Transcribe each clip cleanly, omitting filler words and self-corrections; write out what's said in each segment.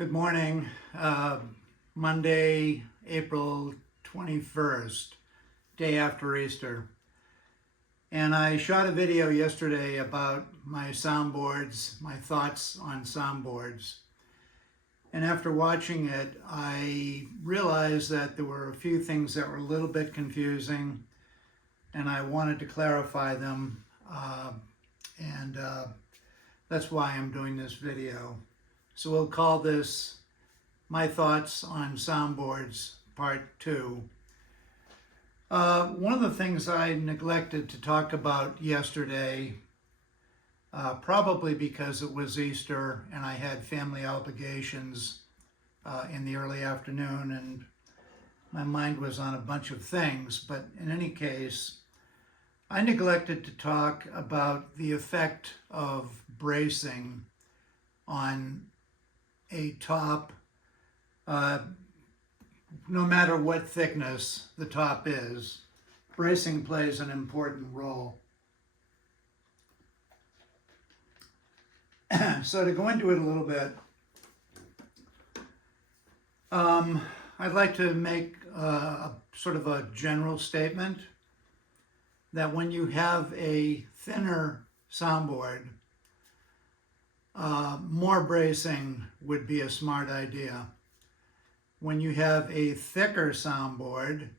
Good morning. Monday, April 21st, day after Easter. And I shot a video yesterday about my soundboards, my thoughts on soundboards. And after watching it, I realized that there were a few things that were a little bit confusing, and I wanted to clarify them. And that's why I'm doing this video. So we'll call this My Thoughts on Soundboards, Part 2. One of the things I neglected to talk about yesterday, probably because it was Easter and I had family obligations in the early afternoon and my mind was on a bunch of things, but in any case, I neglected to talk about the effect of bracing on a top, no matter what thickness the top is. Bracing plays an important role. So to go into it a little bit, I'd like to make a sort of a general statement that when you have a thinner soundboard, more bracing would be a smart idea. When you have a thicker soundboard,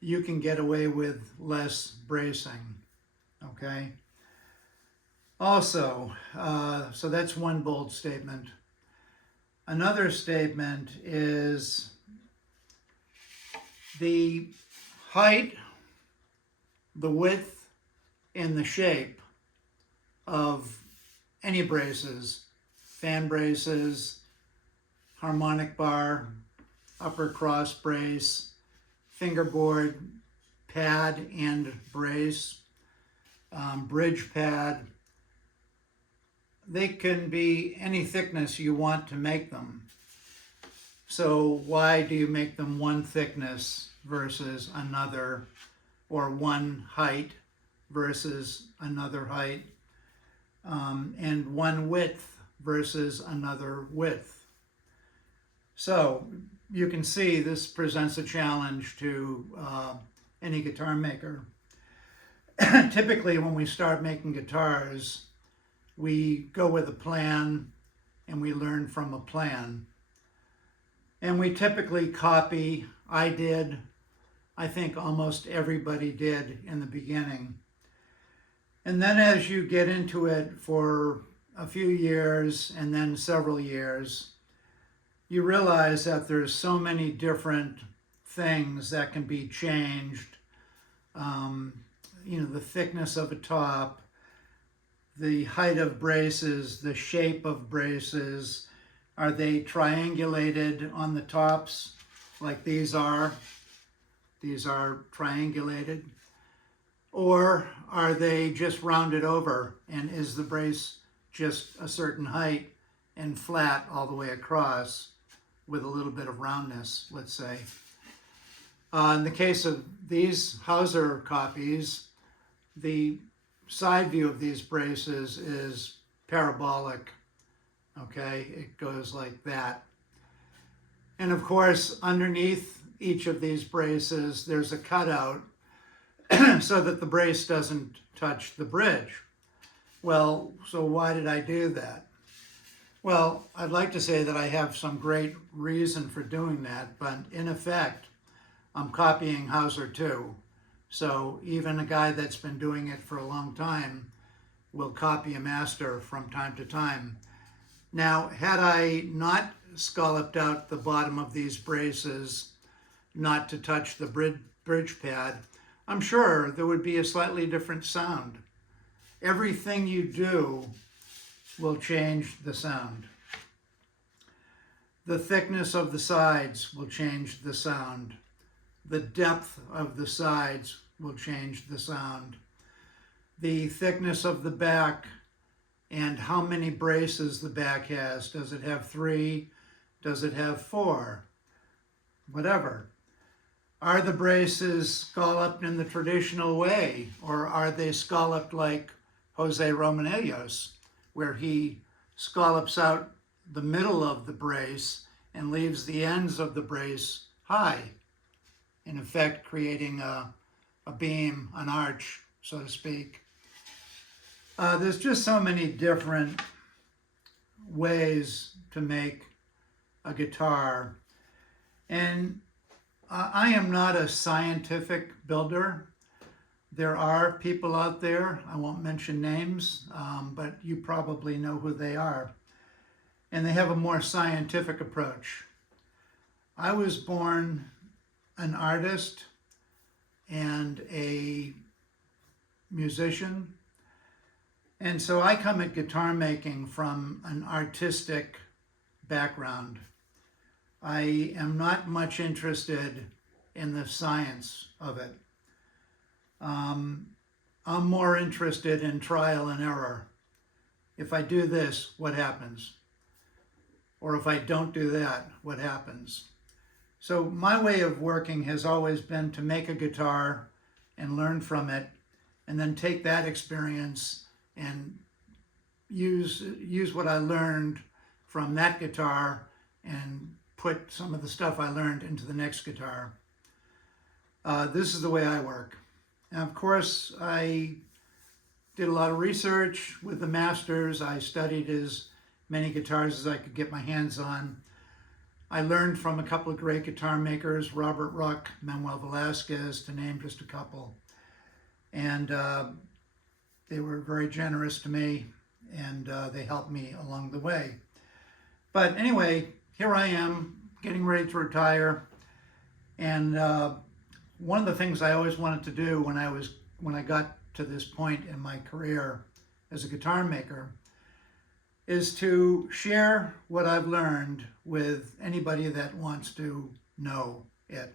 you can get away with less bracing, okay? Also, so that's one bold statement. Another statement is the height, the width, and the shape of any braces, fan braces, harmonic bar, upper cross brace, fingerboard, pad and brace, bridge pad. They can be any thickness you want to make them. So why do you make them one thickness versus another, or one height versus another height? And one width versus another width. So you can see this presents a challenge to any guitar maker. Typically when we start making guitars, we go with a plan and we learn from a plan. And we typically copy. I did. I think almost everybody did in the beginning. And then as you get into it for a few years and then several years, you realize that there's so many different things that can be changed. The thickness of a top, the height of braces, the shape of braces. Are they triangulated on the tops like these are? These are triangulated. Or are they just rounded over, and is the brace just a certain height and flat all the way across with a little bit of roundness, let's say. In the case of these Hauser copies, the side view of these braces is parabolic, okay? It goes like that. And of course, underneath each of these braces, there's a cutout so that the brace doesn't touch the bridge. Well, so why did I do that? Well, I'd like to say that I have some great reason for doing that, but in effect, I'm copying Hauser too. So even a guy that's been doing it for a long time will copy a master from time to time. Now, had I not scalloped out the bottom of these braces, not to touch the bridge pad, I'm sure there would be a slightly different sound. Everything you do will change the sound. The thickness of the sides will change the sound. The depth of the sides will change the sound. The thickness of the back and how many braces the back has. Does it have 3? Does it have 4? Whatever. Are the braces scalloped in the traditional way, or are they scalloped like Jose Romanellos, where he scallops out the middle of the brace and leaves the ends of the brace high, in effect creating a beam, an arch, so to speak. There's just so many different ways to make a guitar. And I am not a scientific builder. There are people out there, I won't mention names, but you probably know who they are. And they have a more scientific approach. I was born an artist and a musician. And so I come at guitar making from an artistic background. I am not much interested in the science of it. I'm more interested in trial and error. If I do this, what happens? Or if I don't do that, what happens? So my way of working has always been to make a guitar and learn from it, and then take that experience and use what I learned from that guitar and put some of the stuff I learned into the next guitar. This is the way I work. And of course, I did a lot of research with the masters. I studied as many guitars as I could get my hands on. I learned from a couple of great guitar makers, Robert Ruck, Manuel Velasquez, to name just a couple. And they were very generous to me, and they helped me along the way. But anyway, here I am, getting ready to retire. And one of the things I always wanted to do when I got to this point in my career as a guitar maker is to share what I've learned with anybody that wants to know it.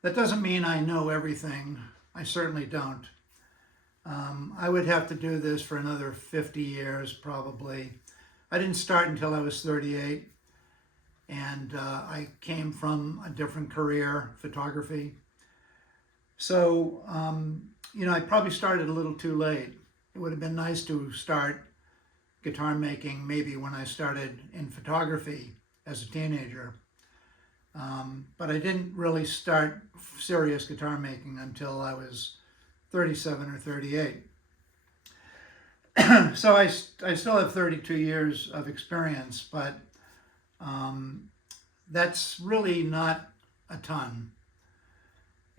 That doesn't mean I know everything. I certainly don't. I would have to do this for another 50 years probably. I didn't start until I was 38, and I came from a different career, photography. So, I probably started a little too late. It would have been nice to start guitar making maybe when I started in photography as a teenager. But I didn't really start serious guitar making until I was 37 or 38. So I still have 32 years of experience, but that's really not a ton.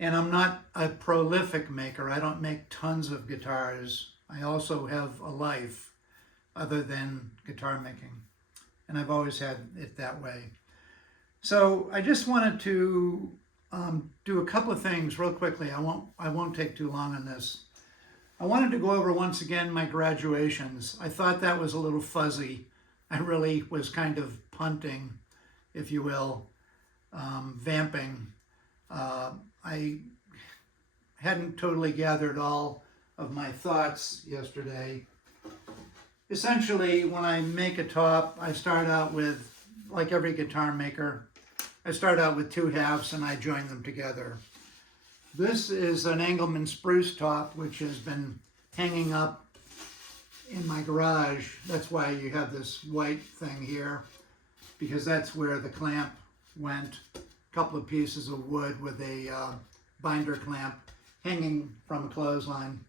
And I'm not a prolific maker. I don't make tons of guitars. I also have a life other than guitar making. And I've always had it that way. So I just wanted to do a couple of things real quickly. I won't take too long on this. I wanted to go over once again my graduations. I thought that was a little fuzzy. I really was kind of punting, if you will, vamping. I hadn't totally gathered all of my thoughts yesterday. Essentially, when I make a top, I start out with, like every guitar maker, I start out with two halves and I join them together. This is an Engelmann spruce top, which has been hanging up in my garage. That's why you have this white thing here, because that's where the clamp went. A couple of pieces of wood with a binder clamp hanging from a clothesline,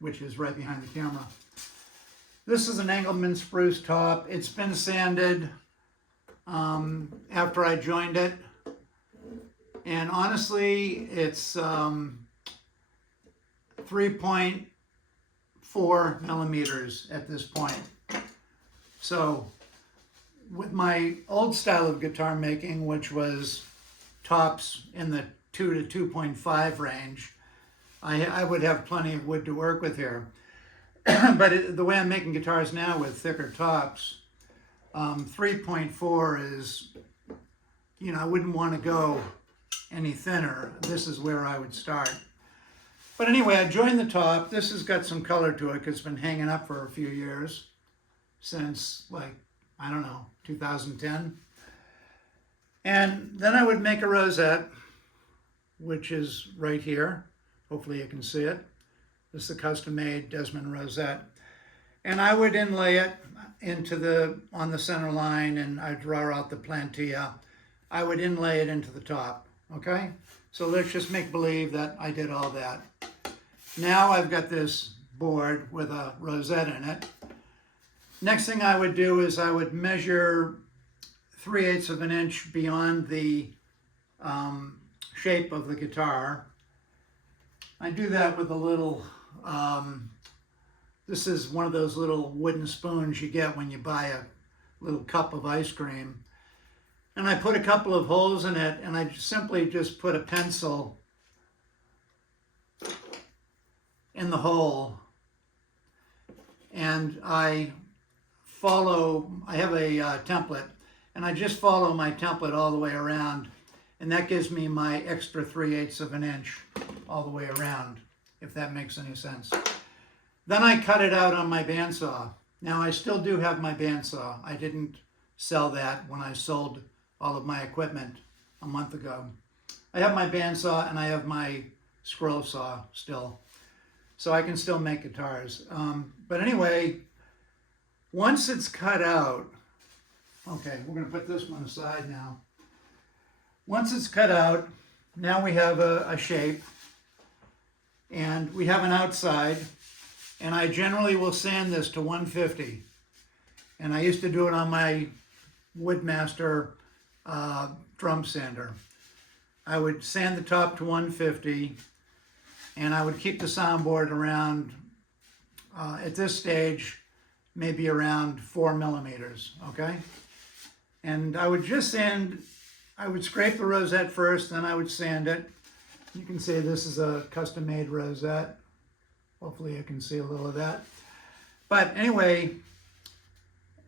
which is right behind the camera. This is an Engelmann spruce top. It's been sanded after I joined it. And honestly, it's 3.4 millimeters at this point. So with my old style of guitar making, which was tops in the 2 to 2.5 range, I would have plenty of wood to work with here. But the way I'm making guitars now with thicker tops, 3.4 is, I wouldn't want to go any thinner. This is where I would start. But anyway, I joined the top. This has got some color to it because it's been hanging up for a few years, since 2010. And then I would make a rosette, which is right here. Hopefully you can see it. This is a custom-made Desmond rosette. And I would inlay it on the center line, and I draw out the plantilla. I would inlay it into the top, okay? So let's just make believe that I did all that. Now I've got this board with a rosette in it. Next thing I would do is I would measure 3/8 of an inch beyond the shape of the guitar. I do that with a little, this is one of those little wooden spoons you get when you buy a little cup of ice cream. And I put a couple of holes in it, and I simply just put a pencil in the hole. And I have a template, and I just follow my template all the way around. And that gives me my extra 3/8 of an inch all the way around, if that makes any sense. Then I cut it out on my bandsaw. Now I still do have my bandsaw. I didn't sell that when I sold all of my equipment a month ago. I have my bandsaw and I have my scroll saw still. So I can still make guitars. But anyway, once it's cut out, okay, we're gonna put this one aside now. Once it's cut out, now we have a shape, and we have an outside, and I generally will sand this to 150. And I used to do it on my Woodmaster drum sander. I would sand the top to 150, and I would keep the soundboard around, at this stage, maybe around 4 millimeters, okay? And I would just I would scrape the rosette first, then I would sand it. You can see this is a custom-made rosette. Hopefully you can see a little of that. But anyway,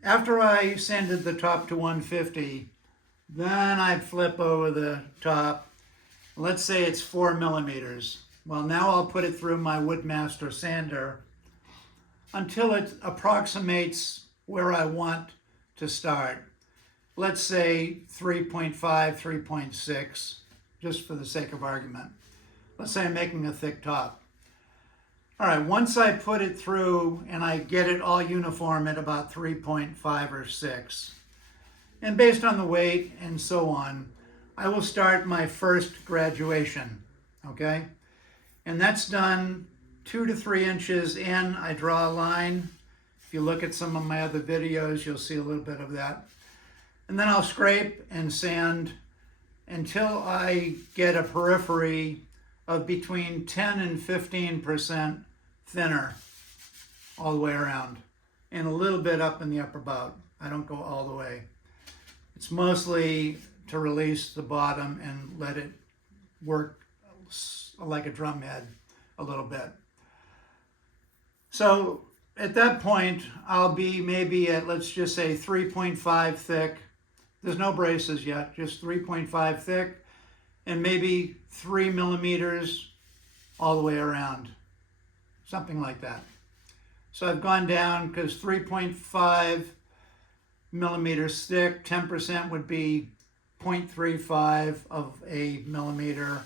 after I sanded the top to 150, then I'd flip over the top. Let's say it's 4 millimeters. Well, now I'll put it through my Woodmaster sander until it approximates where I want to start. Let's say 3.5, 3.6, just for the sake of argument. Let's say I'm making a thick top. All right, once I put it through and I get it all uniform at about 3.5 or 6, and based on the weight and so on, I will start my first graduation, okay? And that's done 2 to 3 inches in. I draw a line. If you look at some of my other videos, you'll see a little bit of that. And then I'll scrape and sand until I get a periphery of between 10 and 15% thinner all the way around, and a little bit up in the upper bout. I don't go all the way. It's mostly to release the bottom and let it work like a drum head a little bit. So at that point, I'll be maybe at, let's just say 3.5 thick. There's no braces yet, just 3.5 thick, and maybe 3 millimeters all the way around, something like that. So I've gone down, because 3.5 millimeters thick, 10% would be 0.35 of a millimeter.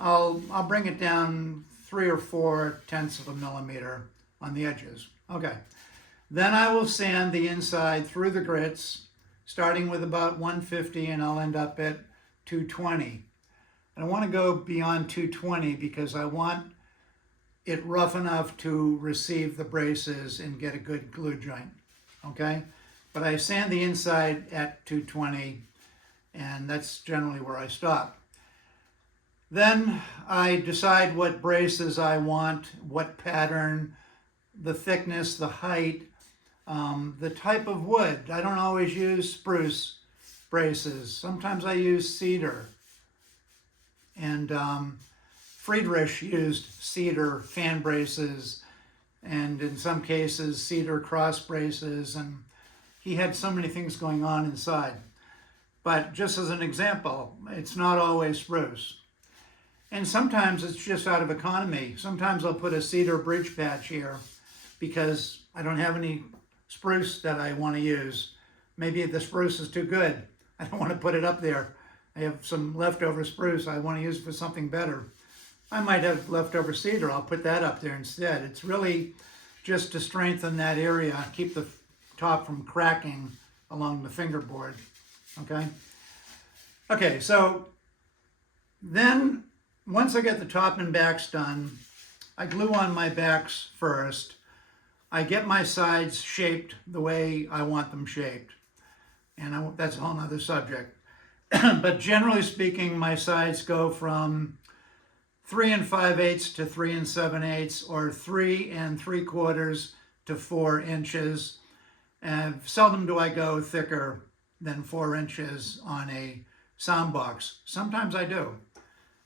I'll bring it down 3 or 4 tenths of a millimeter on the edges. Okay, then I will sand the inside through the grits, starting with about 150, and I'll end up at 220. I don't want to go beyond 220 because I want it rough enough to receive the braces and get a good glue joint, okay? But I sand the inside at 220, and that's generally where I stop. Then I decide what braces I want, what pattern, the thickness, the height, the type of wood. I don't always use spruce braces. Sometimes I use cedar. And Friedrich used cedar fan braces, and in some cases cedar cross braces, and he had so many things going on inside. But just as an example, it's not always spruce. And sometimes it's just out of economy. Sometimes I'll put a cedar bridge patch here because I don't have any spruce that I want to use. Maybe the spruce is too good. I don't want to put it up there. I have some leftover spruce I want to use for something better. I might have leftover cedar. I'll put that up there instead. It's really just to strengthen that area, keep the top from cracking along the fingerboard, okay? Okay, so then once I get the top and backs done, I glue on my backs first. I get my sides shaped the way I want them shaped. And that's a whole nother subject. But generally speaking, my sides go from 3 5/8 to 3 7/8, or 3 3/4 to 4 inches. And seldom do I go thicker than 4 inches on a sound box. Sometimes I do.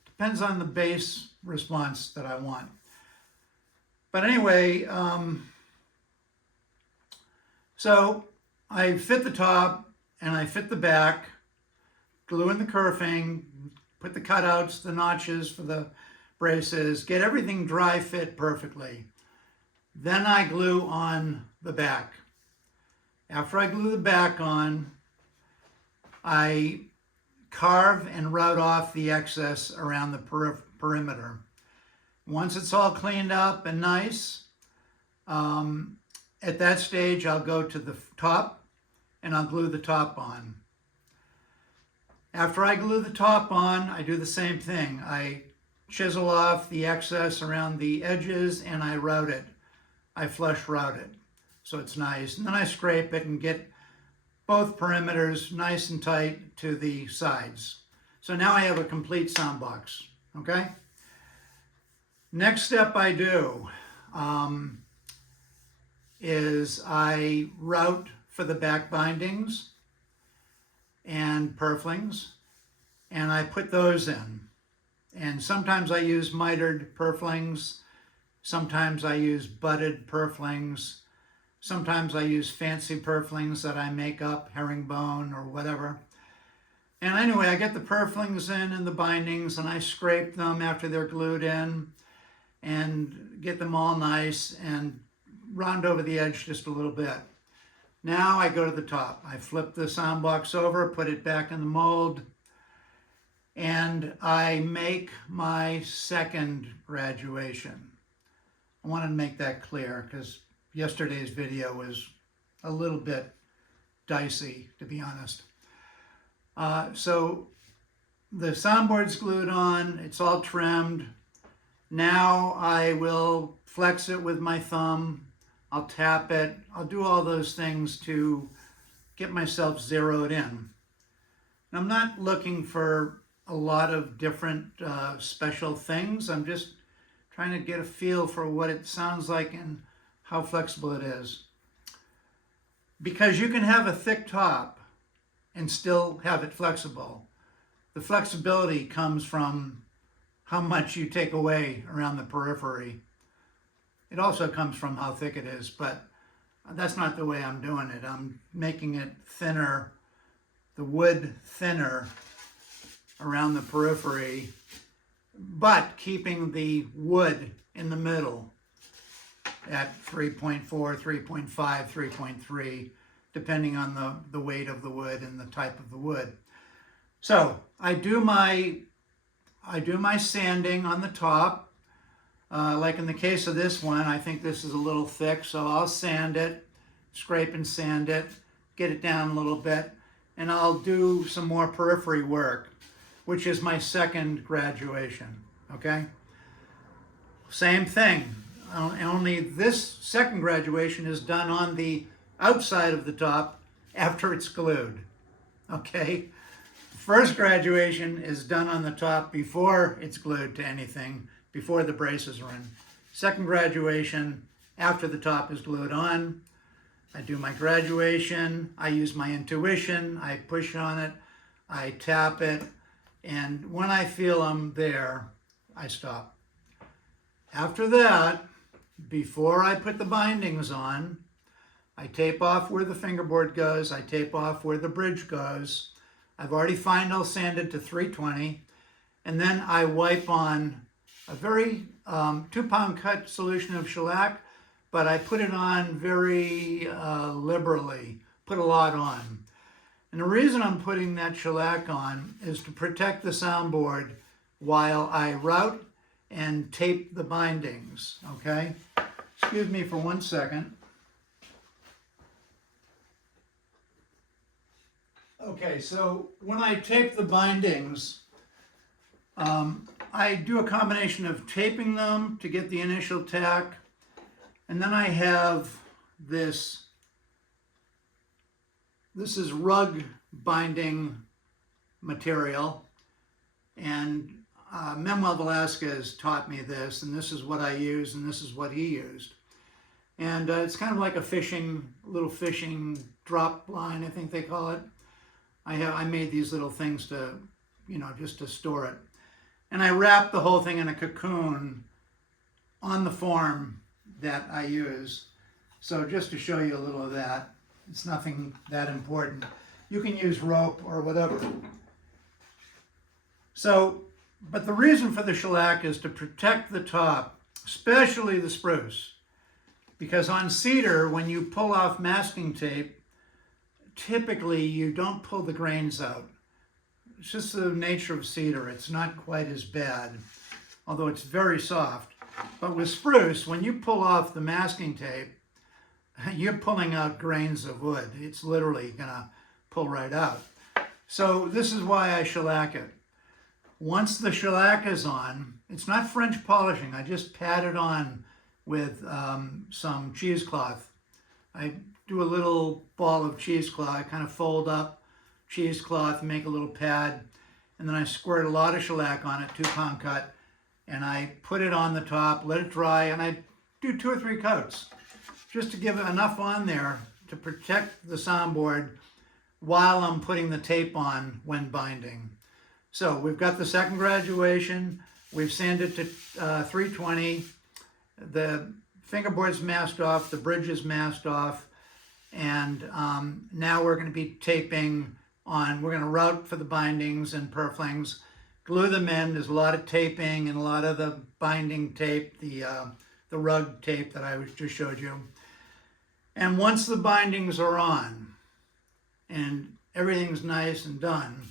Depends on the bass response that I want. But anyway, so I fit the top and I fit the back, glue in the kerfing, put the cutouts, the notches for the braces, get everything dry fit perfectly. Then I glue on the back. After I glue the back on, I carve and route off the excess around the perimeter. Once it's all cleaned up and nice, at that stage I'll go to the top and I'll glue the top on. After I glue the top on, I do the same thing. I chisel off the excess around the edges and I route it. I flush route it so it's nice. And then I scrape it and get both perimeters nice and tight to the sides. So now I have a complete sound box, okay? Next step I do is I route for the back bindings and purflings, and I put those in. And sometimes I use mitered purflings, sometimes I use butted purflings, sometimes I use fancy purflings that I make up, herringbone or whatever. And anyway, I get the purflings in and the bindings, and I scrape them after they're glued in and get them all nice and round over the edge just a little bit. Now I go to the top. I flip the sound box over, put it back in the mold, and I make my second graduation. I want to make that clear because yesterday's video was a little bit dicey, to be honest. So the soundboard's glued on, it's all trimmed. Now I will flex it with my thumb, I'll tap it, I'll do all those things to get myself zeroed in. And I'm not looking for a lot of different special things. I'm just trying to get a feel for what it sounds like and how flexible it is. Because you can have a thick top and still have it flexible. The flexibility comes from how much you take away around the periphery. It also comes from how thick it is, but that's not the way I'm doing it. I'm making it thinner, the wood thinner around the periphery, but keeping the wood in the middle at 3.4, 3.5, 3.3, depending on the weight of the wood and the type of the wood. So I do my sanding on the top. Like in the case of this one, I think this is a little thick, so I'll sand it, scrape and sand it, get it down a little bit, and I'll do some more periphery work, which is my second graduation, okay? Same thing, only this second graduation is done on the outside of the top after it's glued, okay? First graduation is done on the top before it's glued to anything, before the braces are in. Second graduation, after the top is glued on. I do my graduation, I use my intuition, I push on it, I tap it, and when I feel I'm there, I stop. After that, before I put the bindings on, I tape off where the fingerboard goes, I tape off where the bridge goes. I've already final sanded to 320, and then I wipe on a very 2-pound cut solution of shellac, but I put it on very liberally, put a lot on. And the reason I'm putting that shellac on is to protect the soundboard while I route and tape the bindings, okay? Excuse me for 1 second. Okay, so when I tape the bindings, I do a combination of taping them to get the initial tack, and then I have this. This is rug binding material, and Manuel Velasquez taught me this, and this is what I use, and this is what he used. And it's kind of like a little fishing drop line, I think they call it. I made these little things to, just to store it. And I wrap the whole thing in a cocoon on the form that I use. So just to show you a little of that, it's nothing that important. You can use rope or whatever. So, but the reason for the shellac is to protect the top, especially the spruce. Because on cedar, when you pull off masking tape, typically you don't pull the grains out. It's just the nature of cedar. It's not quite as bad, although it's very soft. But with spruce, when you pull off the masking tape, you're pulling out grains of wood. It's literally gonna pull right out. So this is why I shellac it. Once the shellac is on, it's not French polishing. I just pat it on with some cheesecloth. I do a little ball of cheesecloth. I kind of fold up cheesecloth, make a little pad, and then I squirt a lot of shellac on it, 2-pound cut, and I put it on the top, let it dry, and I do 2 or 3 coats, just to give enough on there to protect the soundboard while I'm putting the tape on when binding. So we've got the second graduation, we've sanded to 320, the fingerboard's masked off, the bridge is masked off, and now we're going to be taping on, we're going to route for the bindings and purflings, glue them in. There's a lot of taping and a lot of the binding tape, the rug tape that I just showed you. And once the bindings are on and everything's nice and done,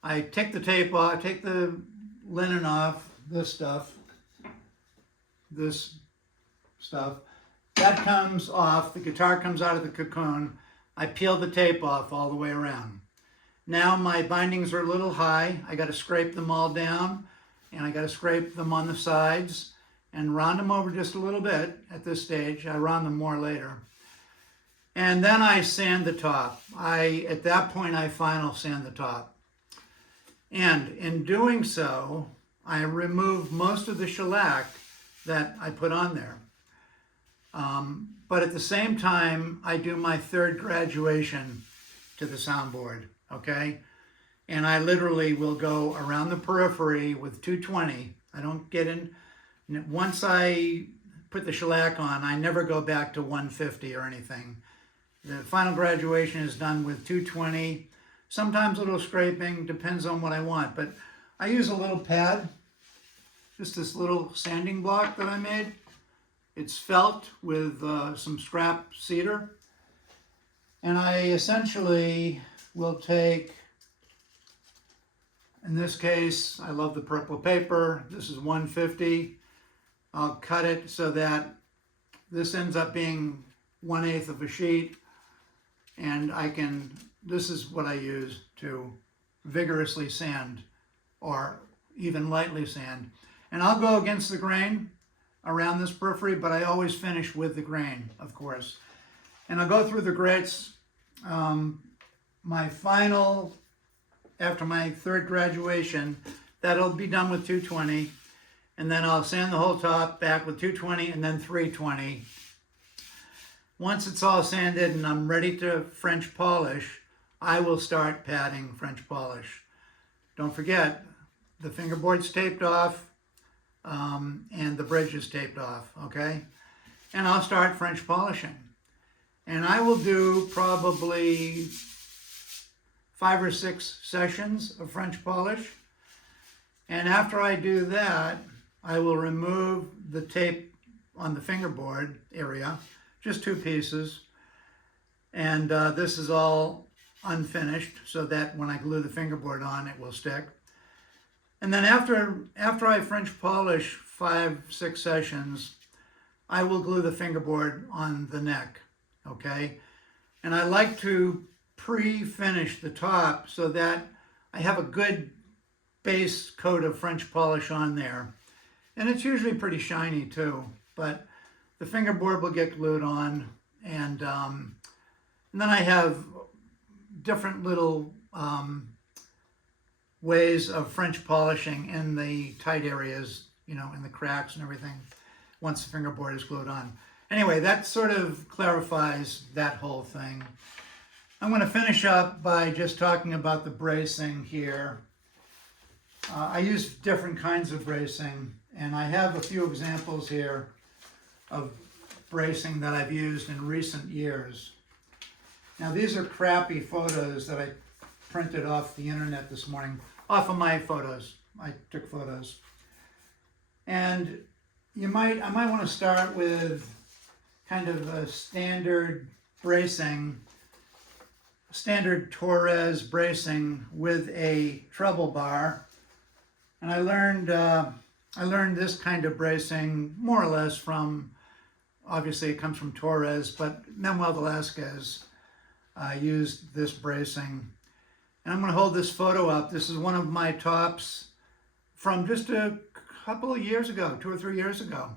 I take the tape off, take the linen off, this stuff, that comes off, the guitar comes out of the cocoon, I peel the tape off all the way around. Now my bindings are a little high, I got to scrape them all down, and I got to scrape them on the sides and round them over just a little bit at this stage. I round them more later. And then I sand the top. At that point, I final sand the top. And in doing so, I remove most of the shellac that I put on there. But at the same time, I do my third graduation to the soundboard, okay? And I literally will go around the periphery with 220. I don't get in. Once I put the shellac on, I never go back to 150 or anything. The final graduation is done with 220. Sometimes a little scraping, depends on what I want. But I use a little pad, just this little sanding block that I made. It's felt with some scrap cedar. And I essentially will take, in this case, I love the purple paper. This is 150. I'll cut it so that this ends up being 1/8 of a sheet. And this is what I use to vigorously sand or even lightly sand. And I'll go against the grain around this periphery, but I always finish with the grain, of course. And I'll go through the grits. My final, after my third graduation, that'll be done with 220. And then I'll sand the whole top back with 220 and then 320. Once it's all sanded and I'm ready to French polish, I will start patting French polish. Don't forget, the fingerboard's taped off and the bridge is taped off, okay? And I'll start French polishing. And I will do probably 5 or 6 sessions of French polish. And after I do that, I will remove the tape on the fingerboard area, just 2 pieces. And this is all unfinished so that when I glue the fingerboard on, it will stick. And then after I French polish 5, 6 sessions, I will glue the fingerboard on the neck, okay? And I like to pre-finish the top so that I have a good base coat of French polish on there. And it's usually pretty shiny too, but the fingerboard will get glued on, and then I have different little ways of French polishing in the tight areas, you know, in the cracks and everything, once the fingerboard is glued on. Anyway, that sort of clarifies that whole thing. I'm going to finish up by just talking about the bracing here. I use different kinds of bracing, and I have a few examples here of bracing that I've used in recent years. Now, these are crappy photos that I printed off the internet this morning, off of my photos. I took photos. And I might want to start with kind of a standard bracing, standard Torres bracing with a treble bar. And I learned this kind of bracing more or less from, obviously it comes from Torres, but Manuel Velasquez used this bracing. And I'm going to hold this photo up. This is one of my tops from just a couple of years ago, 2 or 3 years ago.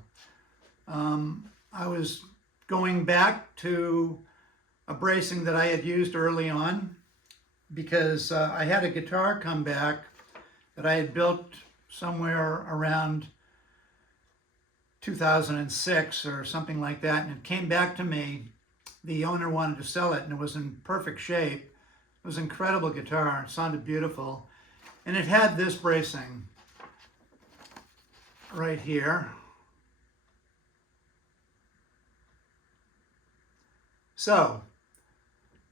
I was going back to a bracing that I had used early on because I had a guitar come back that I had built somewhere around 2006 or something like that, and it came back to me. The owner wanted to sell it, and it was in perfect shape. It was an incredible guitar. It sounded beautiful, and it had this bracing right here. So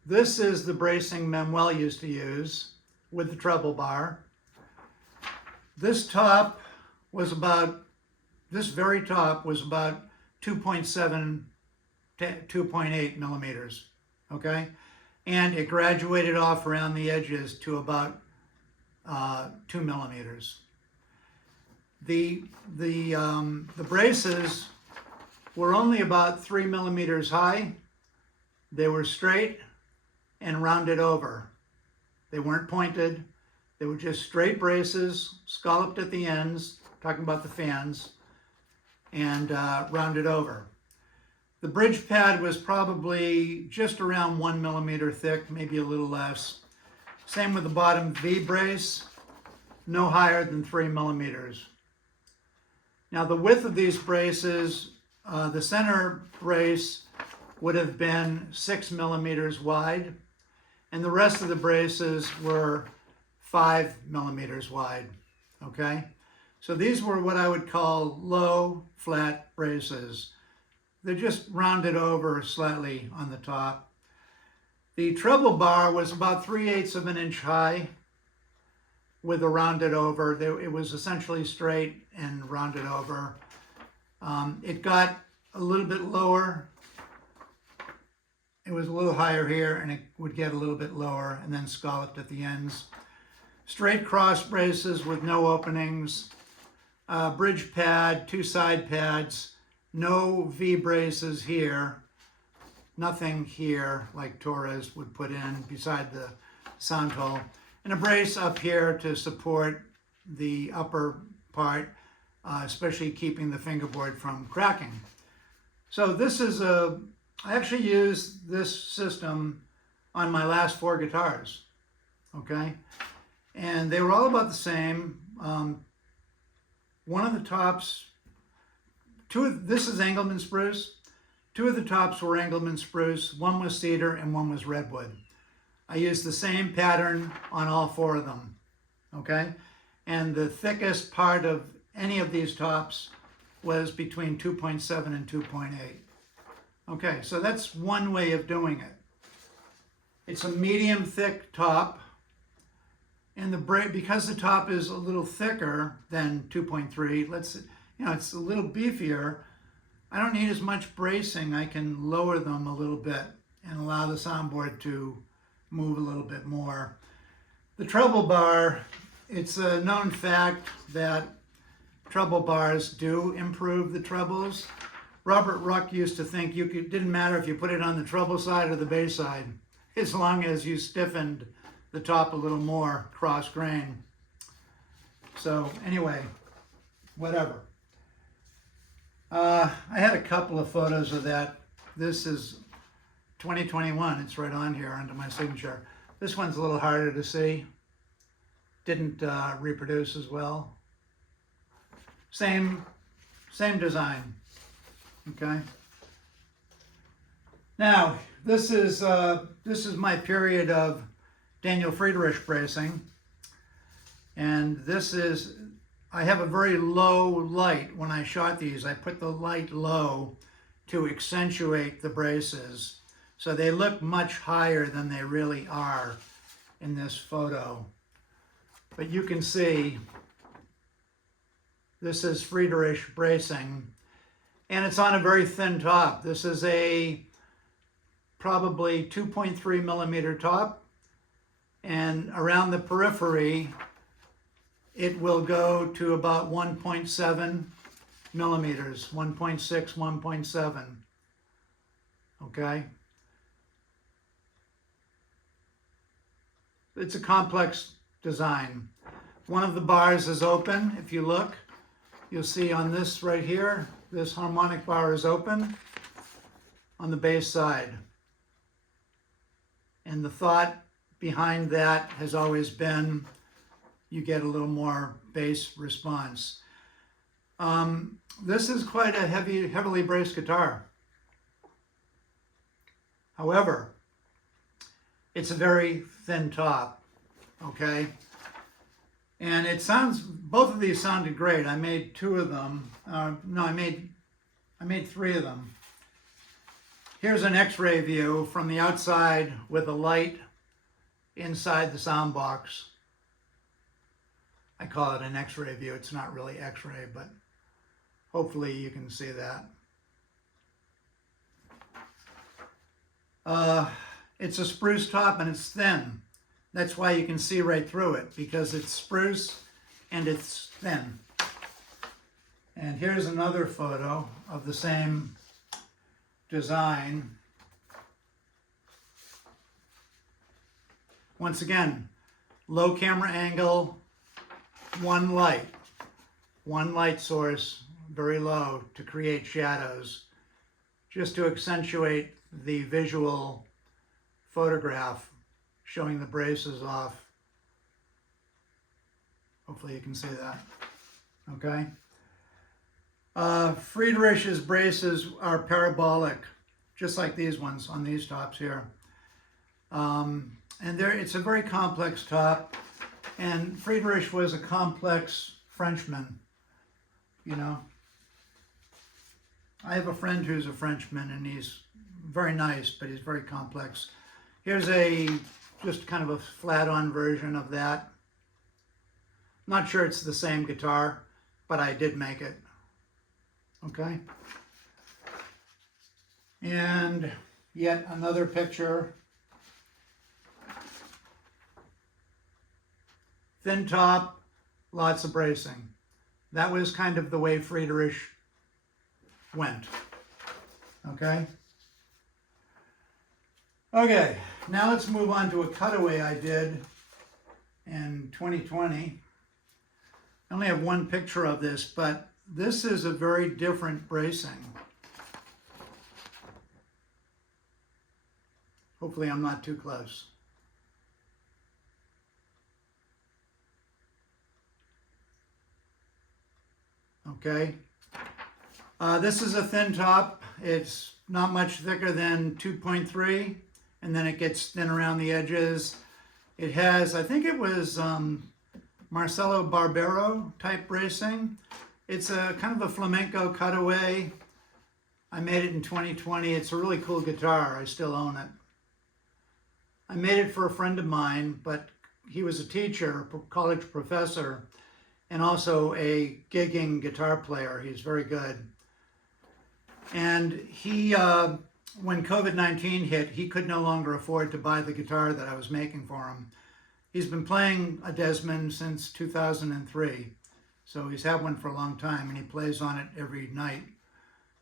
this is the bracing Manuel used to use with the treble bar. This top was about, this very top was about 2.7 to 2.8 millimeters, okay? And it graduated off around the edges to about 2 millimeters. The braces were only about 3 millimeters high. They were straight and rounded over. They weren't pointed. They were just straight braces, scalloped at the ends, talking about the fans, and rounded over. The bridge pad was probably just around 1 millimeter thick, maybe a little less. Same with the bottom V brace, no higher than 3 millimeters. Now the width of these braces, the center brace would have been 6 millimeters wide, and the rest of the braces were 5 millimeters wide, okay? So these were what I would call low flat braces. They're just rounded over slightly on the top. The treble bar was about 3/8 of an inch high with a rounded over. It was essentially straight and rounded over. It got a little bit lower. It was a little higher here, and it would get a little bit lower and then scalloped at the ends. Straight cross braces with no openings. Bridge pad, 2 side pads, no V braces here, nothing here like Torres would put in beside the sound hole, and a brace up here to support the upper part, especially keeping the fingerboard from cracking. So this is I actually used this system on my last 4 guitars, okay? And they were all about the same. One of the tops, this is Engelmann spruce. 2 of the tops were Engelmann spruce, 1 was cedar, and 1 was redwood. I used the same pattern on all 4 of them, okay? And the thickest part of any of these tops was between 2.7 and 2.8. Okay, so that's one way of doing it. It's a medium thick top, and because the top is a little thicker than 2.3, it's a little beefier, I don't need as much bracing. I can lower them a little bit and allow the soundboard to move a little bit more. The treble bar, it's a known fact that treble bars do improve the trebles. Robert Ruck used to think didn't matter if you put it on the treble side or the bass side, as long as you stiffened the top a little more cross grain. So anyway, whatever. I had a couple of photos of that. This is 2021. It's right on here under my signature. This one's a little harder to see. Didn't reproduce as well. Same design. Okay. Now this is my period of Daniel Friedrich bracing, and I have a very low light when I shot these. I put the light low to accentuate the braces, so they look much higher than they really are in this photo. But you can see this is Friedrich bracing, and it's on a very thin top. This is a probably 2.3 millimeter top, and around the periphery it will go to about 1.7 millimeters, 1.6, 1.7. Okay? It's a complex design. One of the bars is open. If you look, you'll see on this right here, this harmonic bar is open on the bass side. And the thought behind that has always been you get a little more bass response. This is quite a heavily braced guitar. However, it's a very thin top, okay? And it sounds, both of these sounded great. I made two of them. No, I made three of them. Here's an X-ray view from the outside with a light inside the sound box. I call it an X-ray view. It's not really X-ray, but hopefully you can see that. It's a spruce top and it's thin. That's why you can see right through it, because it's spruce and it's thin. And here's another photo of the same design. Once again, low camera angle, one light source, very low, to create shadows, just to accentuate the visual photograph showing the braces off. Hopefully you can see that. Okay. Friedrich's braces are parabolic, just like these ones on these tops here. And it's a very complex top. And Friedrich was a complex Frenchman, you know. I have a friend who's a Frenchman, and he's very nice, but he's very complex. Here's just kind of a flat-on version of that. Not sure it's the same guitar, but I did make it. Okay. And yet another picture. Thin top, lots of bracing. That was kind of the way Friedrich went. Okay? Okay, now let's move on to a cutaway I did in 2020. I only have one picture of this, but this is a very different bracing. Hopefully I'm not too close. Okay. This is a thin top. It's not much thicker than 2.3, and then it gets thin around the edges. It has, I think it was Marcelo Barbero type bracing. It's a kind of a flamenco cutaway. I made it in 2020. It's a really cool guitar. I still own it. I made it for a friend of mine, but he was a teacher, a college professor, and also a gigging guitar player. He's very good. And he, when COVID-19 hit, he could no longer afford to buy the guitar that I was making for him. He's been playing a Desmond since 2003. So he's had one for a long time, and he plays on it every night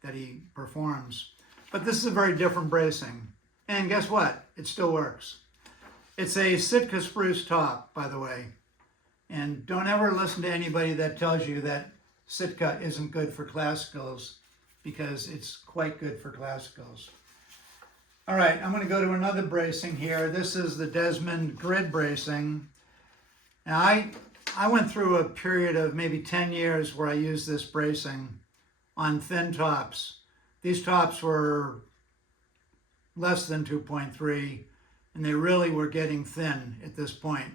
that he performs. But this is a very different bracing. And guess what? It still works. It's a Sitka spruce top, by the way. And don't ever listen to anybody that tells you that Sitka isn't good for classicals, because it's quite good for classicals. All right, I'm going to go to another bracing here. This is the Desmond grid bracing. Now, I went through a period of maybe 10 years where I used this bracing on thin tops. These tops were less than 2.3, and they really were getting thin at this point.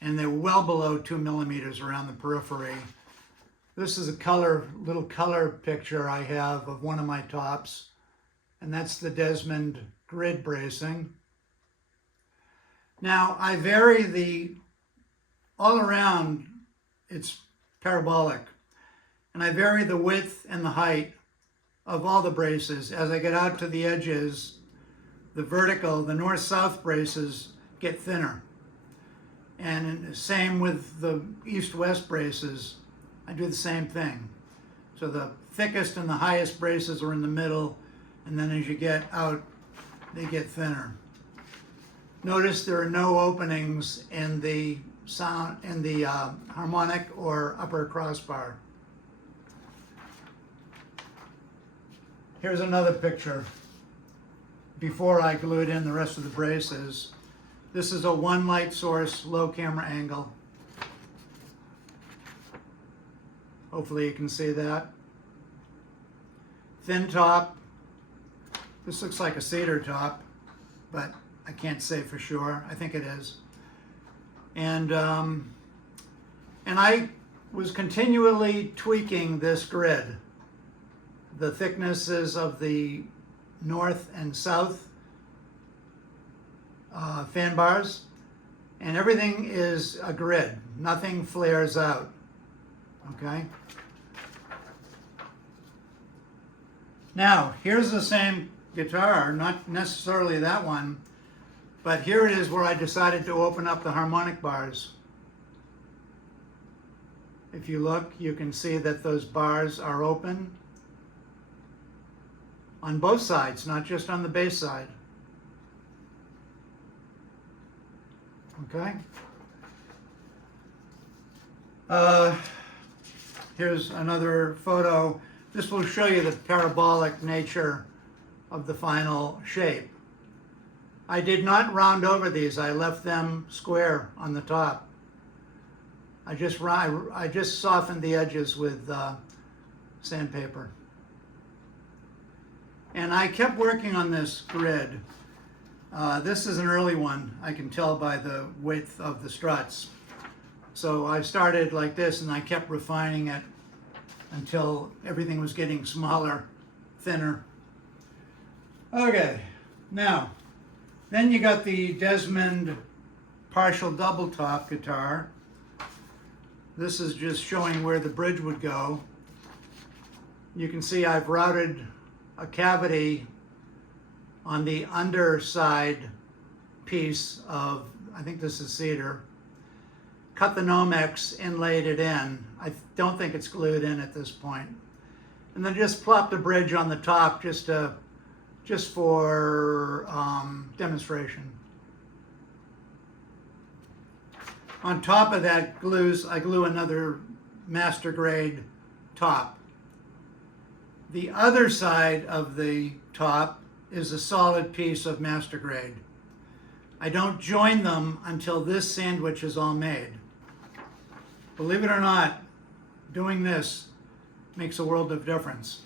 And they're well below 2 millimeters around the periphery. This is a little color picture I have of one of my tops, and that's the Desmond grid bracing. Now, I vary all around, it's parabolic, and I vary the width and the height of all the braces. As I get out to the edges, the vertical, the north-south braces get thinner. And same with the east-west braces, I do the same thing. So the thickest and the highest braces are in the middle, and then as you get out, they get thinner. Notice there are no openings in the harmonic or upper crossbar. Here's another picture before I glued in the rest of the braces. This is a one light source, low camera angle. Hopefully you can see that. Thin top. This looks like a cedar top, but I can't say for sure. I think it is. And I was continually tweaking this grid. The thicknesses of the north and south fan bars, and everything is a grid. Nothing flares out. Okay? Now, here's the same guitar, not necessarily that one, but here it is where I decided to open up the harmonic bars. If you look, you can see that those bars are open on both sides, not just on the bass side. Okay? Here's another photo. This will show you the parabolic nature of the final shape. I did not round over these. I left them square on the top. I just softened the edges with sandpaper. And I kept working on this grid. This is an early one. I can tell by the width of the struts. So I started like this, and I kept refining it until everything was getting smaller, thinner. Okay, now, then you got the Desmond partial double top guitar. This is just showing where the bridge would go. You can see I've routed a cavity on the underside piece of, I think this is cedar. Cut the Nomex, inlaid it in. I don't think it's glued in at this point. And then just plop the bridge on the top just for demonstration. On top of that I glue another master grade top. The other side of the top is a solid piece of master grade. I don't join them until this sandwich is all made. Believe it or not, doing this makes a world of difference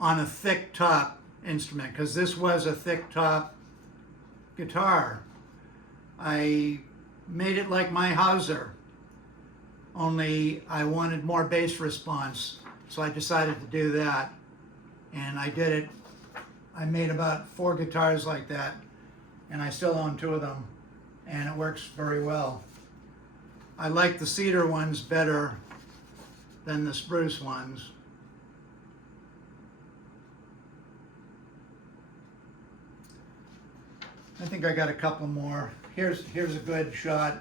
on a thick top instrument, because this was a thick top guitar. I made it like my Hauser, only I wanted more bass response, so I decided to do that, and I did it. I made about 4 guitars like that, and I still own 2 of them, and it works very well. I like the cedar ones better than the spruce ones. I think I got a couple more. Here's a good shot.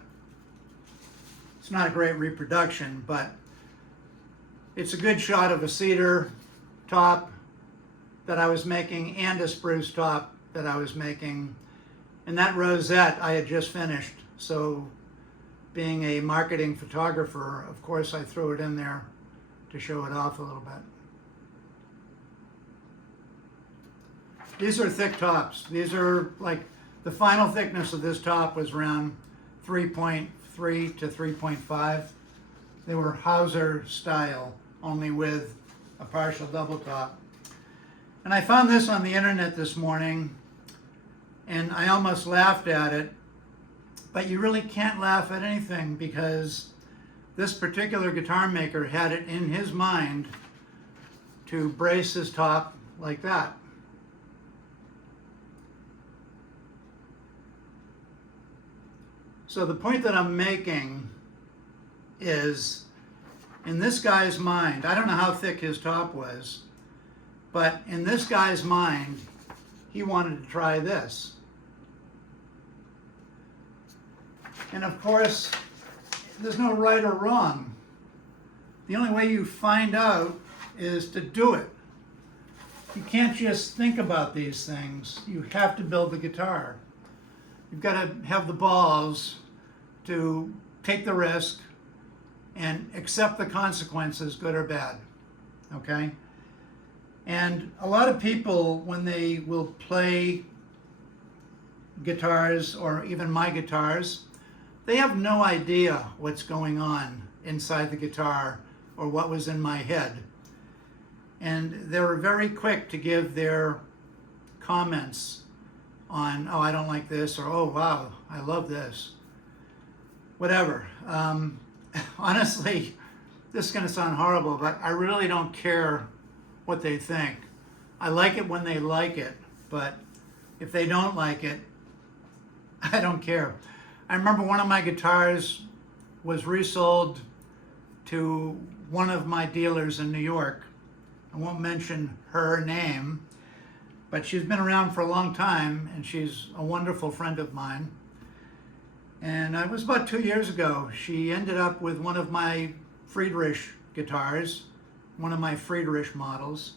It's not a great reproduction, but it's a good shot of a cedar top that I was making and a spruce top that I was making. And that rosette I had just finished. So being a marketing photographer, of course I threw it in there to show it off a little bit. These are thick tops. These are like, the final thickness of this top was around 3.3 to 3.5. They were Hauser style, only with a partial double top. And I found this on the internet this morning, and I almost laughed at it, but you really can't laugh at anything because this particular guitar maker had it in his mind to brace his top like that. So the point that I'm making is, in this guy's mind, I don't know how thick his top was, but in this guy's mind, he wanted to try this. And of course, there's no right or wrong. The only way you find out is to do it. You can't just think about these things. You have to build the guitar. You've got to have the balls to take the risk and accept the consequences, good or bad, okay? And a lot of people, when they will play guitars or even my guitars, they have no idea what's going on inside the guitar or what was in my head. And they were very quick to give their comments on, oh, I don't like this, or oh, wow, I love this. Whatever. Honestly, this is going to sound horrible, but I really don't care what they think. I like it when they like it, but if they don't like it, I don't care. I remember one of my guitars was resold to one of my dealers in New York. I won't mention her name, but she's been around for a long time, and she's a wonderful friend of mine. And it was about 2 years ago. She ended up with one of my Friedrich guitars, one of my Friedrich models.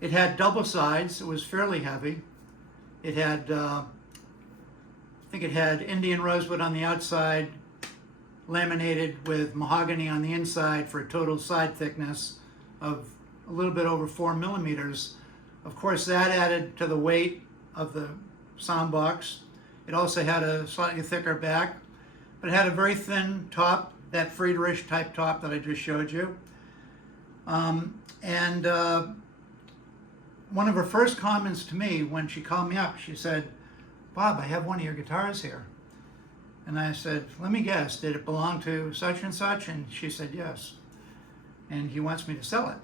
It had double sides. It was fairly heavy. It had, I think it had Indian rosewood on the outside, laminated with mahogany on the inside for a total side thickness of a little bit over 4 millimeters. Of course, that added to the weight of the sound box. It also had a slightly thicker back, but it had a very thin top, that Friedrich type top that I just showed you. One of her first comments to me when she called me up, she said, "Bob, I have one of your guitars here." And I said, "Let me guess, did it belong to such and such?" And she said, "Yes." And he wants me to sell it.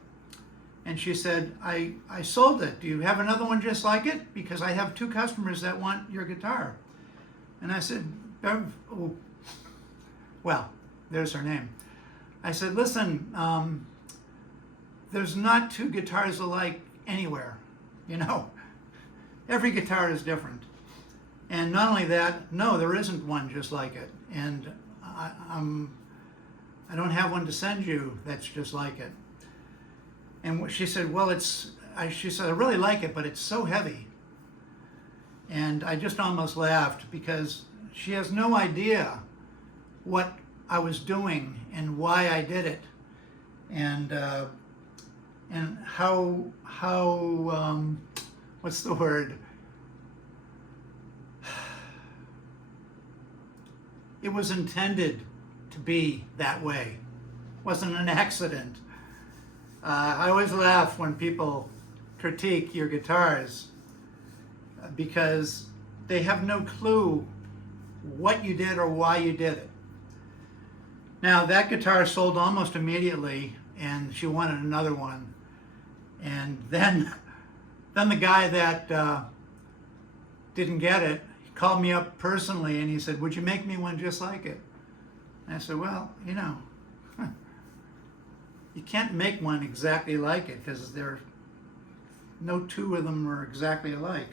And she said, I sold it. Do you have another one just like it? Because I have 2 customers that want your guitar. And I said, oh, well, there's her name. I said, listen, there's not 2 guitars alike anywhere. You know, every guitar is different. And not only that, no, there isn't one just like it. And I don't have one to send you that's just like it. And she said, well, she said, I really like it, but it's so heavy. And I just almost laughed because she has no idea what I was doing and why I did it. And how what's the word? It was intended to be that way. It wasn't an accident. I always laugh when people critique your guitars because they have no clue what you did or why you did it. Now, that guitar sold almost immediately, and she wanted another one. And then the guy that didn't get it, he called me up personally and he said, would you make me one just like it? And I said, well, you know, you can't make one exactly like it because no 2 of them are exactly alike.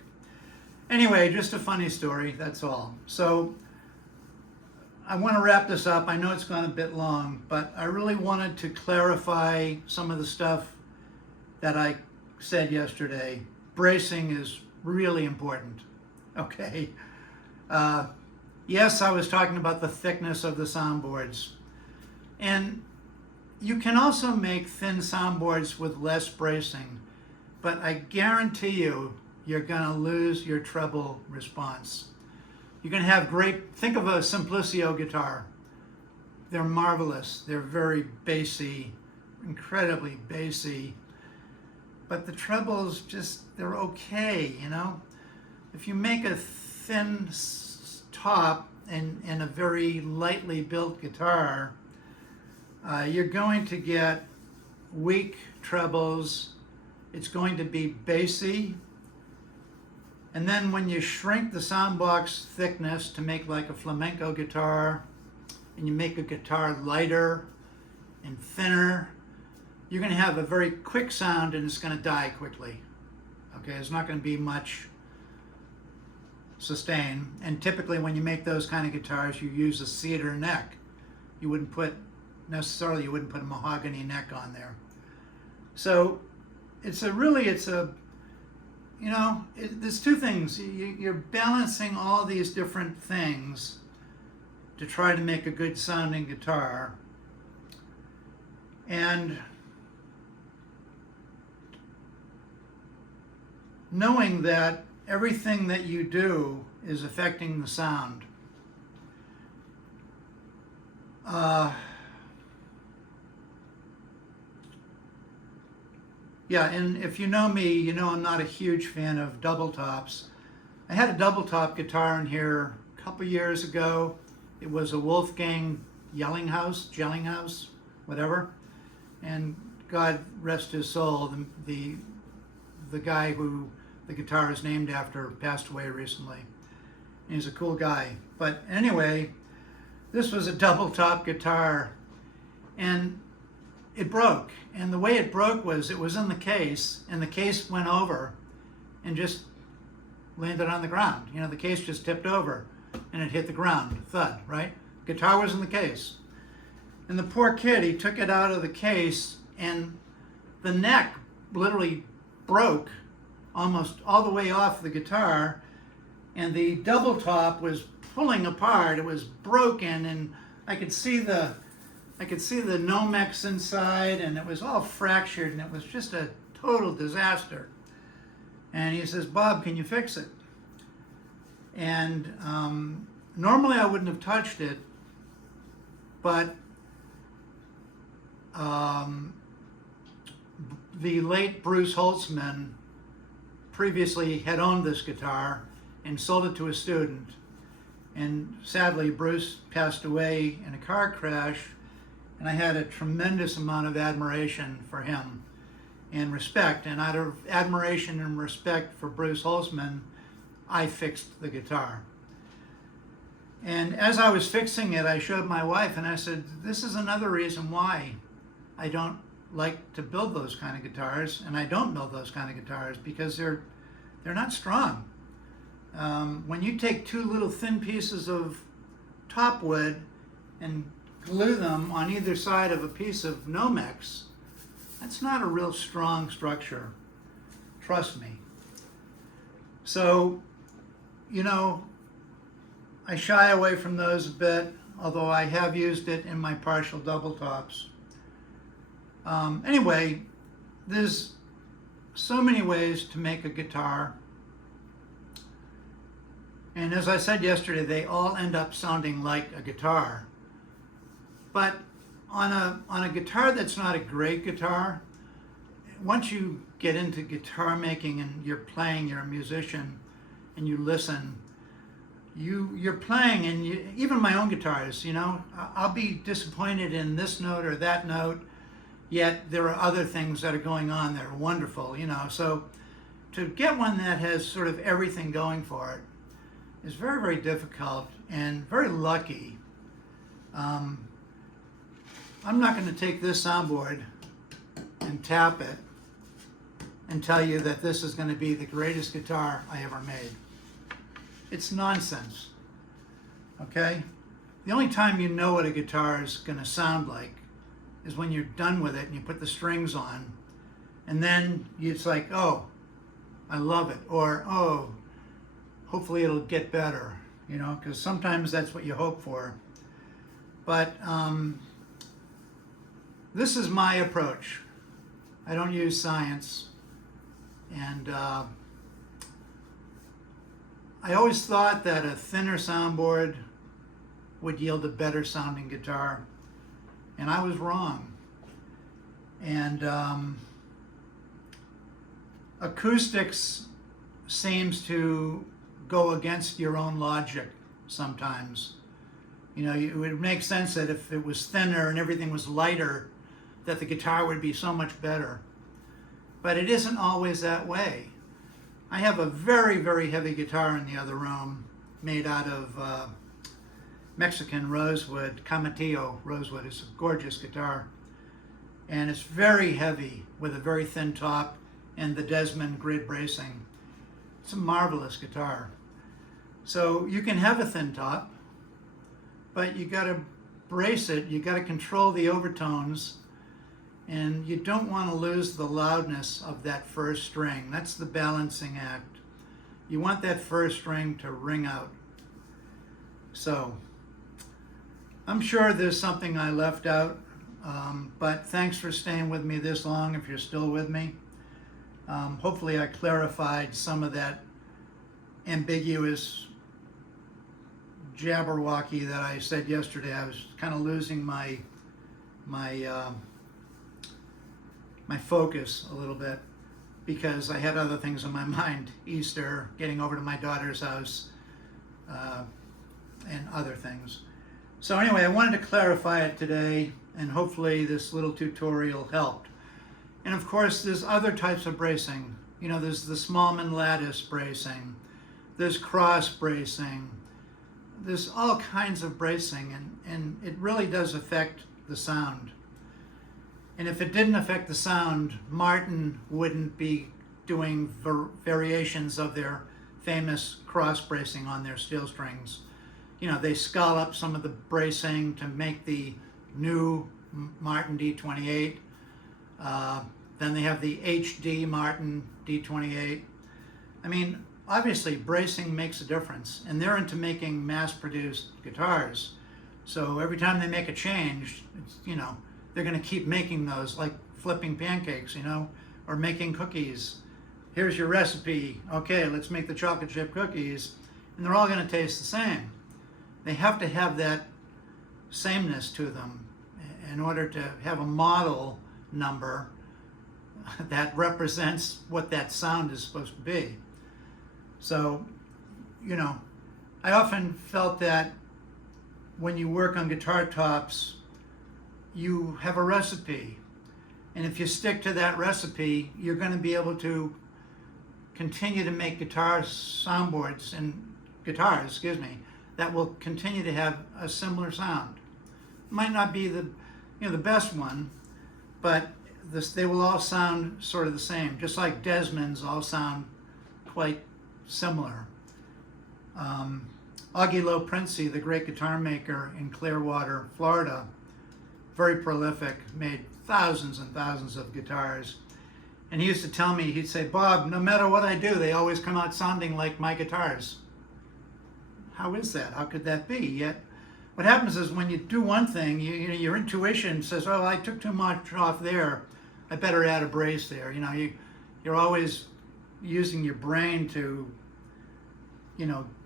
Anyway, just a funny story, that's all. So I want to wrap this up. I know it's gone a bit long, but I really wanted to clarify some of the stuff that I said yesterday. Bracing is really important, okay? Yes, I was talking about the thickness of the soundboards. And you can also make thin soundboards with less bracing, but I guarantee you, you're gonna lose your treble response. You're gonna have think of a Simplicio guitar. They're marvelous. They're very bassy, incredibly bassy. But the trebles they're okay, you know? If you make a thin top and a very lightly built guitar, you're going to get weak trebles. It's going to be bassy. And then when you shrink the soundbox thickness to make like a flamenco guitar, and you make a guitar lighter and thinner, you're going to have a very quick sound and it's going to die quickly. Okay, there's not going to be much sustain. And typically when you make those kind of guitars, you use a cedar neck. You wouldn't put a mahogany neck on there. So there's two things. You're balancing all these different things to try to make a good sounding guitar. And knowing that everything that you do is affecting the sound. Yeah, and if you know me, you know I'm not a huge fan of double tops. I had a double top guitar in here a couple years ago. It was a Wolfgang Jellinghaus, whatever. And God rest his soul, the guy who the guitar is named after passed away recently. And he's a cool guy. But anyway, this was a double top guitar and it broke. And the way it broke was it was in the case and the case went over and just landed on the ground. You know, the case just tipped over and it hit the ground, thud, right? Guitar was in the case. And the poor kid, he took it out of the case and the neck literally broke almost all the way off the guitar, and the double top was pulling apart. It was broken, and I could see the Nomex inside, and it was all fractured, and it was just a total disaster. And he says, "Bob, can you fix it?" And normally I wouldn't have touched it, but the late Bruce Holtzman previously had owned this guitar and sold it to a student. And sadly, Bruce passed away in a car crash, and I had a tremendous amount of admiration for him and respect. And out of admiration and respect for Bruce Holtzman, I fixed the guitar. And as I was fixing it, I showed my wife and I said, "This is another reason why I don't like to build those kind of guitars, and I don't build those kind of guitars, because they're not strong. When you take two little thin pieces of top wood and glue them on either side of a piece of Nomex, that's not a real strong structure. Trust me." So, you know, I shy away from those a bit, although I have used it in my partial double tops. Anyway, there's so many ways to make a guitar. And as I said yesterday, they all end up sounding like a guitar. But on a guitar that's not a great guitar, once you get into guitar making and you're playing, you're a musician, and you listen, you're playing, and even my own guitars, you know, I'll be disappointed in this note or that note, yet there are other things that are going on that are wonderful, you know. So to get one that has sort of everything going for it is very, very difficult and very lucky. I'm not going to take this soundboard and tap it and tell you that this is going to be the greatest guitar I ever made. It's nonsense, okay? The only time you know what a guitar is going to sound like is when you're done with it and you put the strings on And then it's like, oh, I love it. Or, oh, hopefully it'll get better, you know, because sometimes that's what you hope for. But this is my approach. I don't use science. And I always thought that a thinner soundboard would yield a better sounding guitar. And I was wrong. And acoustics seems to go against your own logic sometimes. You know, it would make sense that if it was thinner and everything was lighter, that the guitar would be so much better. But it isn't always that way. I have a very, very heavy guitar in the other room made out of Mexican rosewood, Camatillo rosewood. It's a gorgeous guitar. And it's very heavy with a very thin top and the Desmond grid bracing. It's a marvelous guitar. So you can have a thin top, but you got to brace it. You got to control the overtones, and you don't want to lose the loudness of that first string. That's the balancing act. You want that first string to ring out. So I'm sure there's something I left out, but thanks for staying with me this long if you're still with me. Hopefully I clarified some of that ambiguous jabberwocky that I said yesterday. I was kind of losing my focus a little bit because I had other things in my mind. Easter, getting over to my daughter's house, and other things. So anyway, I wanted to clarify it today, and hopefully this little tutorial helped. And of course, there's other types of bracing. You know, there's the Smallman lattice bracing, there's cross bracing, there's all kinds of bracing, and it really does affect the sound. And if it didn't affect the sound, Martin wouldn't be doing variations of their famous cross bracing on their steel strings. You know, they scallop some of the bracing to make the new Martin D28. Then they have the HD Martin D28. I mean, obviously bracing makes a difference, and they're into making mass-produced guitars. So every time they make a change, it's, you know, they're going to keep making those, like flipping pancakes, you know, or making cookies. Here's your recipe. Okay, let's make the chocolate chip cookies, and they're all going to taste the same. They have to have that sameness to them in order to have a model number that represents what that sound is supposed to be. So, you know, I often felt that when you work on guitar tops, you have a recipe. And if you stick to that recipe, you're going to be able to continue to make soundboards and guitars, that will continue to have a similar sound. It might not be the best one, but they will all sound sort of the same, just like Desmonds all sound quite similar. Augie Low-Princey, the great guitar maker in Clearwater, Florida, very prolific, made thousands and thousands of guitars. And he used to tell me, he'd say, Bob, no matter what I do, they always come out sounding like my guitars. How is that? How could that be? Yet, what happens is when you do one thing, your intuition says, oh, I took too much off there. I better add a brace there. You know, you're always using your brain to,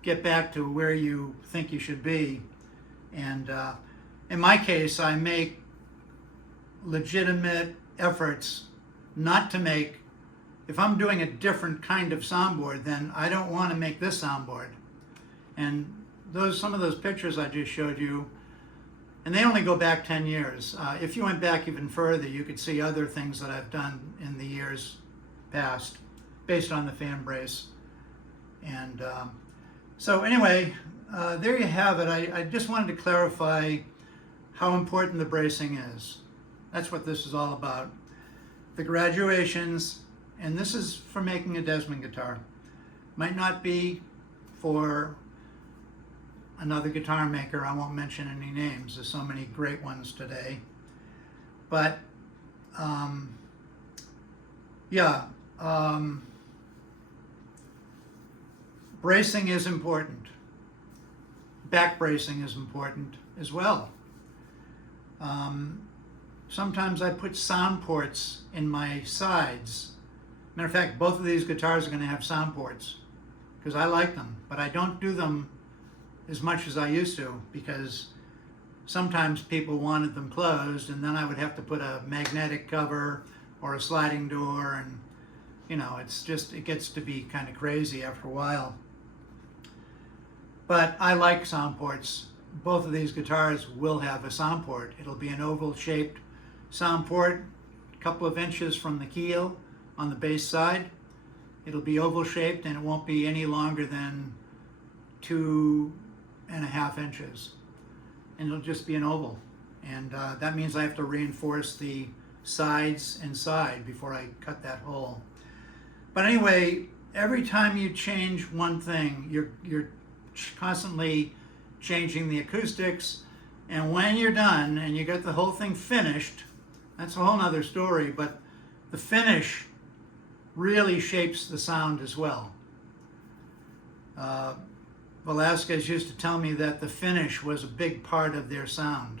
get back to where you think you should be. And in my case, I make legitimate efforts not to make, if I'm doing a different kind of soundboard, then I don't want to make this soundboard. And some of those pictures I just showed you, and they only go back 10 years. If you went back even further, you could see other things that I've done in the years past based on the fan brace. And so anyway, there you have it. I just wanted to clarify how important the bracing is. That's what this is all about. The graduations, and this is for making a Desmond guitar. Might not be for another guitar maker. I won't mention any names. There's so many great ones today. But Yeah, bracing is important. Back bracing is important as well. Sometimes I put sound ports in my sides. Matter of fact, both of these guitars are going to have sound ports because I like them, but I don't do them as much as I used to because sometimes people wanted them closed, and then I would have to put a magnetic cover or a sliding door, and you know, it gets to be kind of crazy after a while. But I like sound ports. Both of these guitars will have a sound port. It'll be an oval shaped sound port, a couple of inches from the keel on the bass side. It'll be oval shaped and it won't be any longer than 2.5 inches. And it'll just be an oval. And that means I have to reinforce the sides inside before I cut that hole. But anyway, every time you change one thing, you're constantly changing the acoustics, and when you're done and you get the whole thing finished, that's a whole nother story, but the finish really shapes the sound as well. Velasquez used to tell me that the finish was a big part of their sound,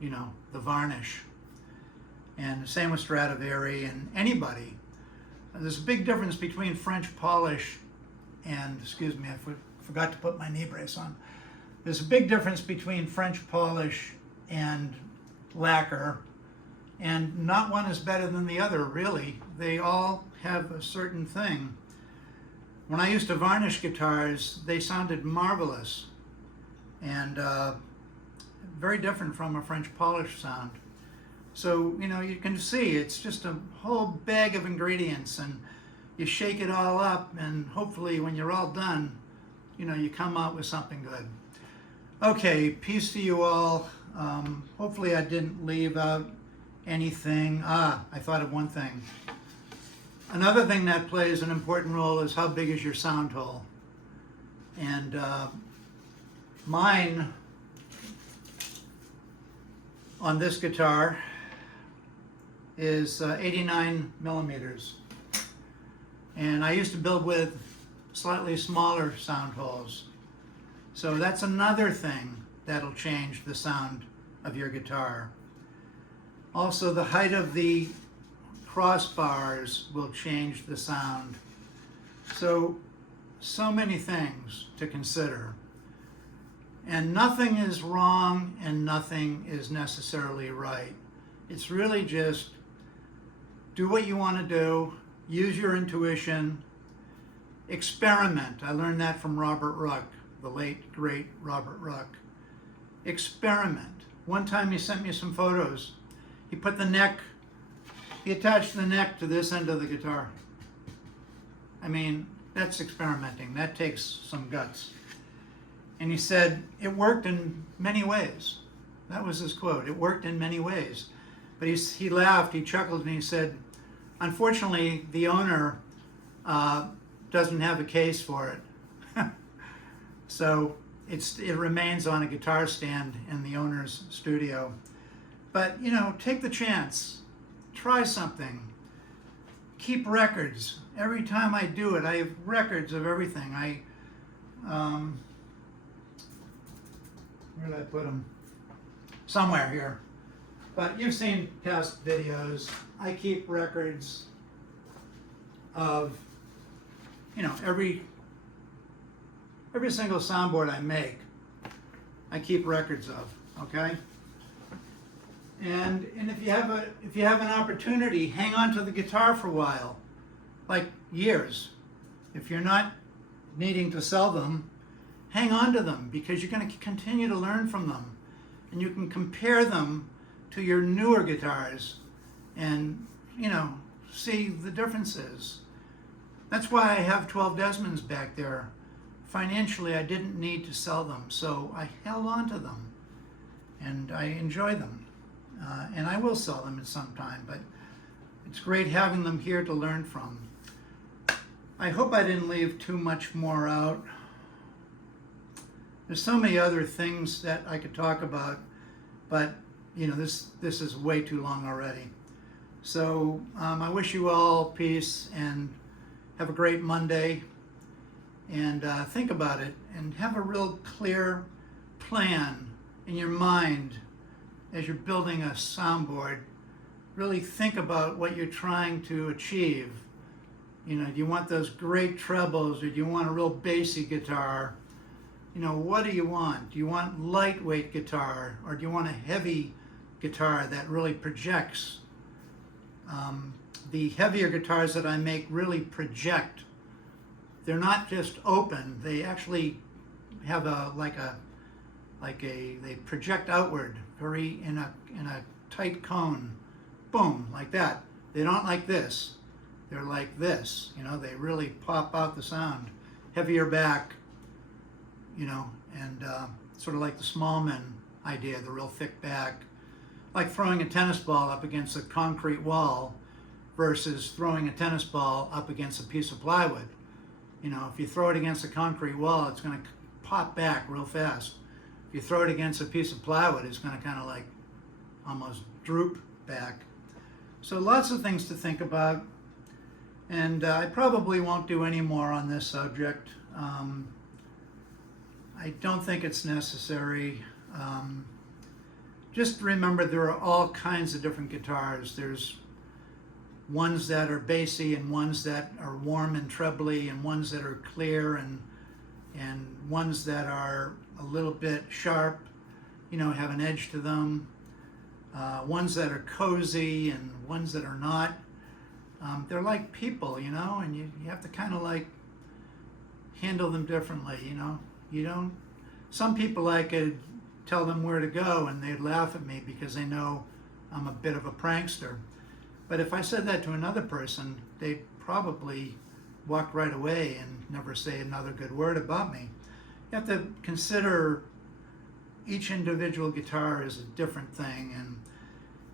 you know, the varnish. And the same with Stradivari and anybody. There's a big difference between French polish and, excuse me, I forgot to put my knee brace on. There's a big difference between French polish and lacquer, and not one is better than the other, really. They all have a certain thing. When I used to varnish guitars, they sounded marvelous and very different from a French polish sound. So, you know, you can see it's just a whole bag of ingredients, and you shake it all up, and hopefully when you're all done, you know, you come out with something good. Okay, peace to you all. Hopefully I didn't leave out anything. I thought of one thing. Another thing that plays an important role is how big is your sound hole. And mine on this guitar is 89 millimeters. And I used to build with slightly smaller sound holes. So that's another thing that'll change the sound of your guitar. Also, the height of the crossbars will change the sound. So many things to consider. And nothing is wrong and nothing is necessarily right. It's really just do what you want to do, use your intuition, experiment. I learned that from Robert Ruck, the late, great Robert Ruck. Experiment. One time he sent me some photos. He attached the neck to this end of the guitar. I mean, that's experimenting. That takes some guts. And he said, it worked in many ways. That was his quote. It worked in many ways. But he laughed, he chuckled, and he said, unfortunately, the owner doesn't have a case for it. So it remains on a guitar stand in the owner's studio. But, you know, take the chance. Try something. Keep records. Every time I do it, I have records of everything. Where did I put them? Somewhere here. But you've seen past videos. I keep records of, you know, every single soundboard I make, I keep records of, okay? And if you have an opportunity, hang on to the guitar for a while, like years. If you're not needing to sell them, hang on to them because you're going to continue to learn from them, and you can compare them to your newer guitars and, you know, see the differences. That's why I have 12 Desmonds back there. Financially, I didn't need to sell them, so I held on to them, and I enjoy them. And I will sell them at some time, but it's great having them here to learn from. I hope I didn't leave too much more out. There's so many other things that I could talk about, but you know, this is way too long already. So I wish you all peace and have a great Monday. And think about it and have a real clear plan in your mind as you're building a soundboard. Really think about what you're trying to achieve. You know, do you want those great trebles, or do you want a real bassy guitar? You know, what do you want? Do you want lightweight guitar, or do you want a heavy guitar that really projects? The heavier guitars that I make really project. They're not just open. They actually have they project outward, very in a tight cone, boom, like that. They don't like this. They're like this. You know, they really pop out the sound. Heavier back, you know, and sort of like the Smallman idea, the real thick back. Like throwing a tennis ball up against a concrete wall versus throwing a tennis ball up against a piece of plywood. You know, if you throw it against a concrete wall, it's going to pop back real fast. If you throw it against a piece of plywood, it's going to kind of like almost droop back. So lots of things to think about. And I probably won't do any more on this subject. I don't think it's necessary. Just remember there are all kinds of different guitars. There's ones that are bassy and ones that are warm and trebly and ones that are clear and ones that are a little bit sharp, you know, have an edge to them. Ones that are cozy and ones that are not. They're like people, you know, and you have to kind of like handle them differently, you know. You don't, some people I could tell them where to go and they'd laugh at me because they know I'm a bit of a prankster. But if I said that to another person, they'd probably walk right away and never say another good word about me. You have to consider each individual guitar is a different thing.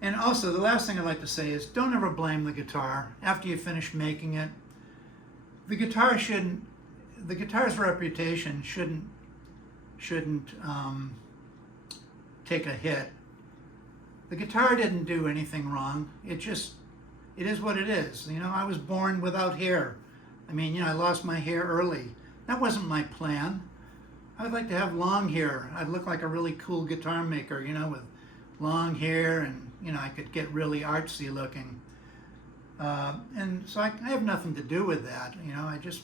And also, the last thing I'd like to say is don't ever blame the guitar after you finish making it. The guitar's reputation shouldn't take a hit. The guitar didn't do anything wrong. It is what it is. You know, I was born without hair. I mean, you know, I lost my hair early. That wasn't my plan. I would like to have long hair. I'd look like a really cool guitar maker, you know, with long hair, and, you know, I could get really artsy looking. And so I have nothing to do with that. You know, I just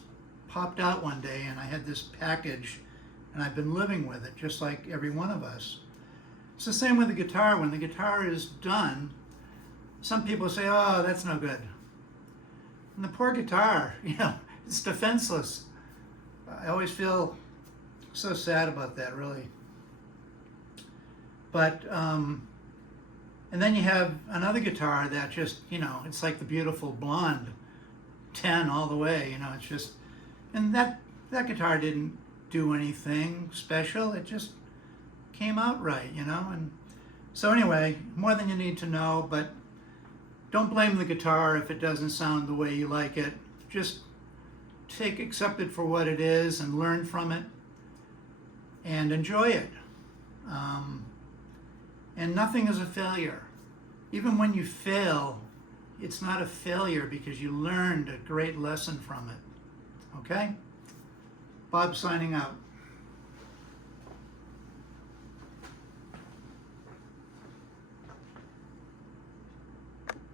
popped out one day and I had this package and I've been living with it just like every one of us. It's the same with the guitar. When the guitar is done, some people say, oh, that's no good. And the poor guitar, you know, it's defenseless. I always feel so sad about that, really. But, and then you have another guitar that just, you know, it's like the beautiful blonde 10 all the way, you know, it's just, and that guitar didn't do anything special. It just came out right, you know. And so anyway, more than you need to know, but don't blame the guitar if it doesn't sound the way you like it. Just accept it for what it is and learn from it and enjoy it. And nothing is a failure. Even when you fail, it's not a failure because you learned a great lesson from it. Okay? Bob signing out.